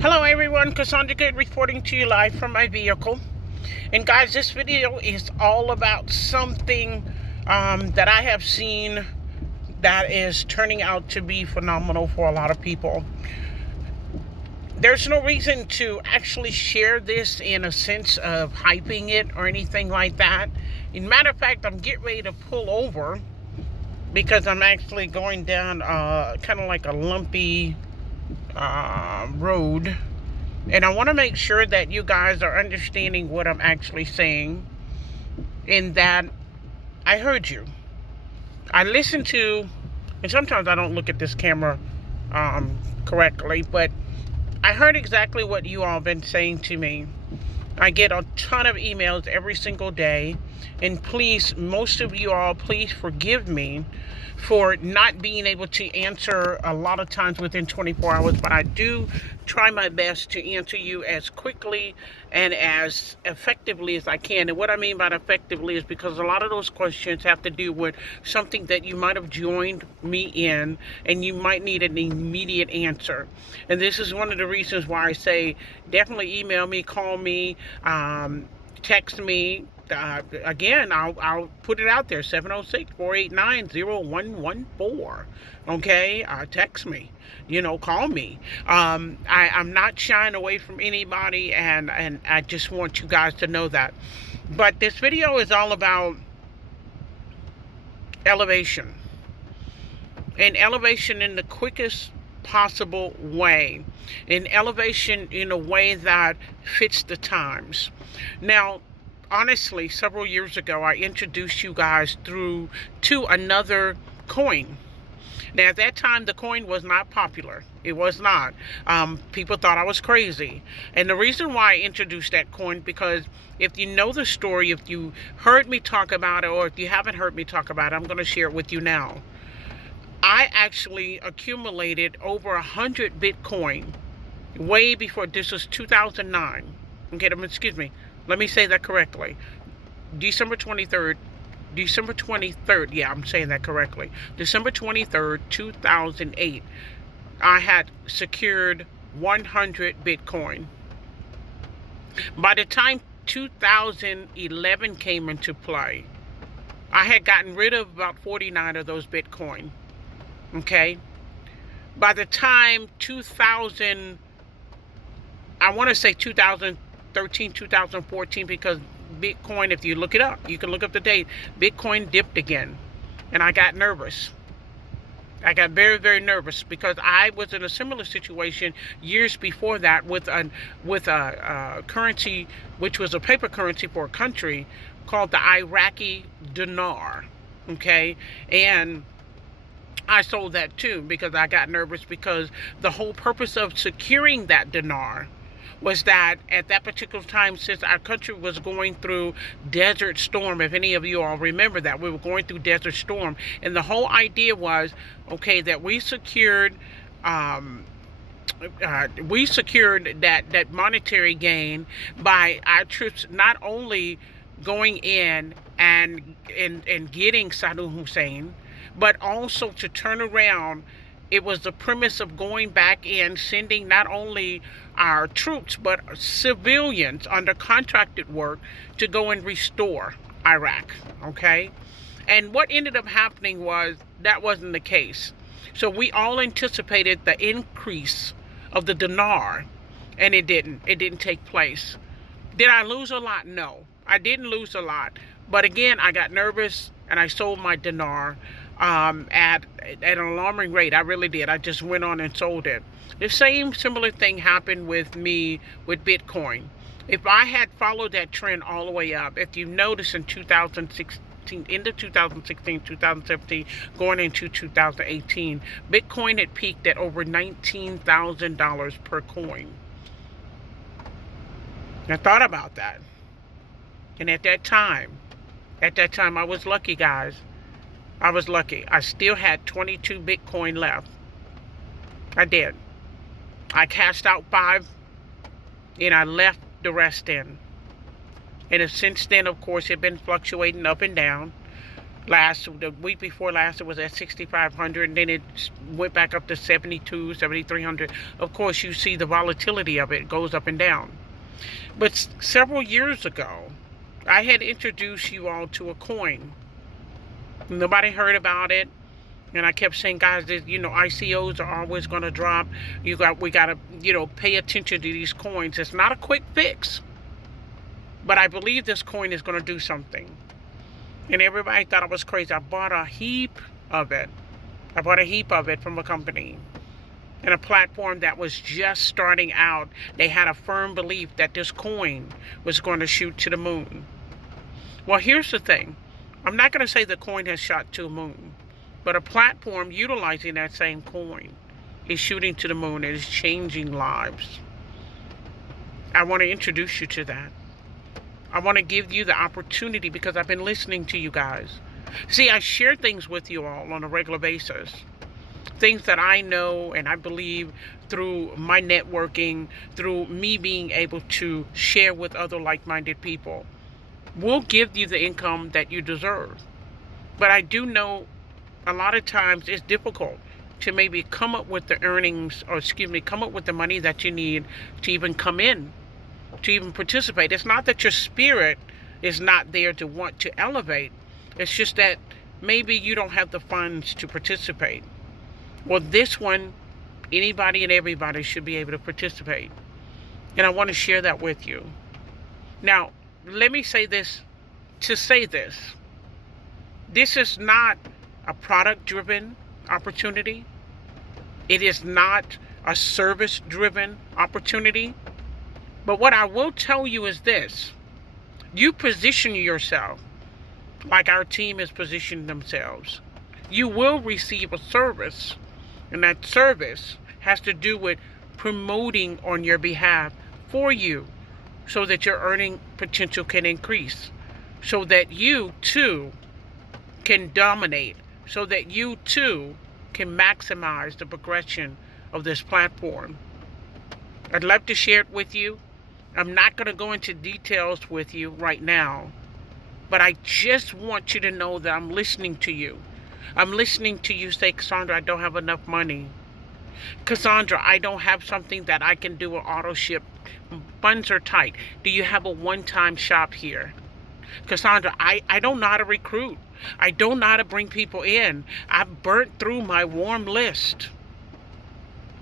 Hello everyone, Cassandra Good reporting to you live from my vehicle. And guys, this video is all about something that I have seen that is turning out to be phenomenal for a lot of people. There's no reason to actually share this in a sense of hyping it or anything like that. As a matter of fact, I'm getting ready to pull over because I'm actually going down kind of like a lumpy road. And I want to make sure that you guys are understanding what I'm actually saying, in that I heard you. I listened to, and sometimes I don't look at this camera correctly, but I heard exactly what you all have been saying to me. I get a ton of emails every single day, and please, most of you all, please forgive me for not being able to answer a lot of times within 24 hours, but I do try my best to answer you as quickly and as effectively as I can. And what I mean by effectively is because a lot of those questions have to do with something that you might have joined me in and you might need an immediate answer. And this is one of the reasons why I say definitely email me, call me, text me. Again, I'll put it out there, 706-489-0114. Okay, text me, call me. I'm not shying away from anybody, and I just want you guys to know that. But this video is all about elevation, and elevation in the quickest possible way, and elevation in a way that fits the times. Now, honestly, several years ago, I introduced you guys to another coin. Now, at that time, the coin was not popular. It was not. People thought I was crazy. And the reason why I introduced that coin, because if you know the story, if you heard me talk about it, or if you haven't heard me talk about it, I'm going to share it with you now. I actually accumulated over 100 Bitcoin way before. This was 2009. Okay, excuse me. Let me say that correctly. December 23rd, yeah, I'm saying that correctly. December 23rd, 2008, I had secured 100 Bitcoin. By the time 2011 came into play, I had gotten rid of about 49 of those Bitcoin. Okay? By the time 2000, I want to say 2013, 2014, because Bitcoin, if you look it up, you can look up the date, Bitcoin dipped again. And I got nervous. I got very, very nervous because I was in a similar situation years before that with a currency, which was a paper currency for a country called the Iraqi dinar. Okay? And I sold that too because I got nervous, because the whole purpose of securing that dinar was that at that particular time, since our country was going through Desert Storm, if any of you all remember that, we were going through Desert Storm, and the whole idea was, okay, that we secured that monetary gain by our troops not only going in and getting Saddam Hussein, but also to turn around. It was the premise of going back in, sending not only our troops, but civilians under contracted work to go and restore Iraq, okay? And what ended up happening was that wasn't the case. So we all anticipated the increase of the dinar, and it didn't. It didn't take place. Did I lose a lot? No, I didn't lose a lot. But again, I got nervous, and I sold my dinar at an alarming rate. I really did. I just went on and sold it. The same similar thing happened with me with Bitcoin. If I had followed that trend all the way up, if you notice in 2016, into 2016, 2017, going into 2018, Bitcoin had peaked at over $19,000 per coin. I thought about that. And at that time, I was lucky, guys. I was lucky. I still had 22 Bitcoin left. I did. I cashed out 5, and I left the rest in. And since then, of course, it's been fluctuating up and down. The week before last, it was at 6,500, and then it went back up to 72, 7,300. Of course, you see the volatility of it. It goes up and down. But several years ago, I had introduced you all to a coin. Nobody heard about it. And I kept saying, guys, ICOs are always going to drop. We got to, pay attention to these coins. It's not a quick fix. But I believe this coin is going to do something. And everybody thought I was crazy. I bought a heap of it. From a company. And a platform that was just starting out. They had a firm belief that this coin was going to shoot to the moon. Well, here's the thing. I'm not going to say the coin has shot to the moon. But a platform utilizing that same coin is shooting to the moon. It is changing lives. I want to introduce you to that. I want to give you the opportunity because I've been listening to you guys. See, I share things with you all on a regular basis. Things that I know and I believe through my networking, through me being able to share with other like-minded people, will give you the income that you deserve. But I do know a lot of times it's difficult to maybe come up with the come up with the money that you need to even come in, to even participate. It's not that your spirit is not there to want to elevate. It's just that maybe you don't have the funds to participate. Well, this one, anybody and everybody should be able to participate. And I want to share that with you. Now, let me say this to say this. This is not a product-driven opportunity. It is not a service-driven opportunity. But what I will tell you is this. You position yourself like our team has positioned themselves. You will receive a service, and that service has to do with promoting on your behalf for you so that your earning potential can increase, so that you too can dominate, so that you too can maximize the progression of this platform. I'd love to share it with you. I'm not going to go into details with you right now, but I just want you to know that I'm listening to you. I'm listening to you say, Cassandra, I don't have enough money. Cassandra, I don't have something that I can do an auto ship. Funds are tight. Do you have a one-time shop here? Cassandra, I don't know how to recruit. I don't know how to bring people in. I've burnt through my warm list.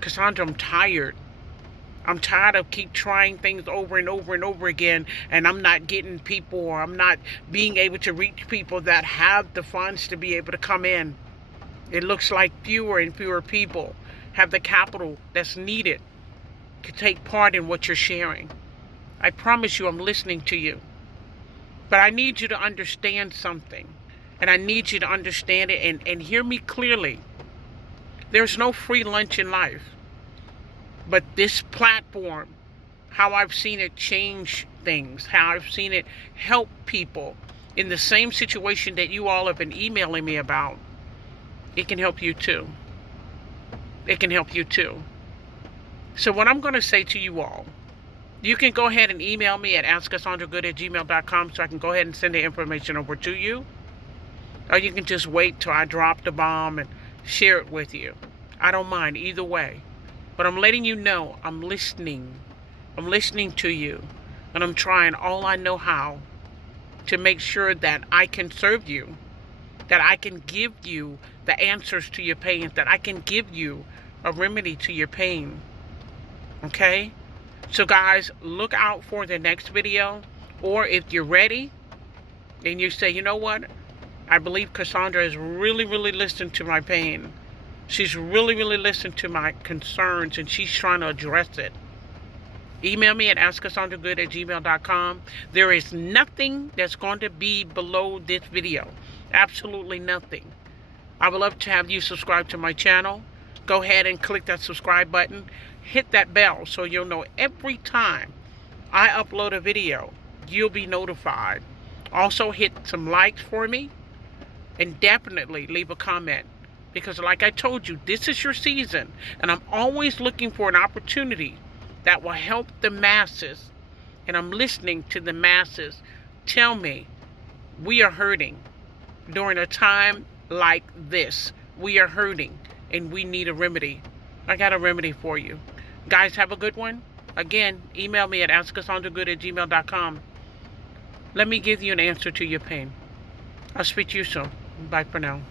Cassandra, I'm tired. I'm tired of keep trying things over and over and over again, and I'm not getting people, or I'm not being able to reach people that have the funds to be able to come in. It looks like fewer and fewer people have the capital that's needed to take part in what you're sharing. I promise you I'm listening to you. But I need you to understand something. And I need you to understand it and hear me clearly. There's no free lunch in life. But this platform, how I've seen it change things, how I've seen it help people in the same situation that you all have been emailing me about, it can help you too. It can help you too. So what I'm going to say to you all, you can go ahead and email me at askcassandragoode@gmail.com so I can go ahead and send the information over to you. Or you can just wait till I drop the bomb and share it with you. I don't mind either way. But I'm letting you know I'm listening. I'm listening to you. And I'm trying all I know how to make sure that I can serve you. That I can give you the answers to your pain. That I can give you a remedy to your pain. Okay? So guys, look out for the next video. Or if you're ready and you say, you know what? I believe Cassandra is really, really listening to my pain. She's really, really listened to my concerns and she's trying to address it. Email me at askcassandragoode@gmail.com. There is nothing that's going to be below this video. Absolutely nothing. I would love to have you subscribe to my channel. Go ahead and click that subscribe button. Hit that bell so you'll know every time I upload a video, you'll be notified. Also hit some likes for me and definitely leave a comment. Because like I told you, this is your season. And I'm always looking for an opportunity that will help the masses. And I'm listening to the masses tell me, we are hurting. during a time like this. We are hurting and we need a remedy. I got a remedy for you. Guys, have a good one. Again, email me at askcassandragoode@gmail.com. Let me give you an answer to your pain. I'll speak to you soon. Bye for now.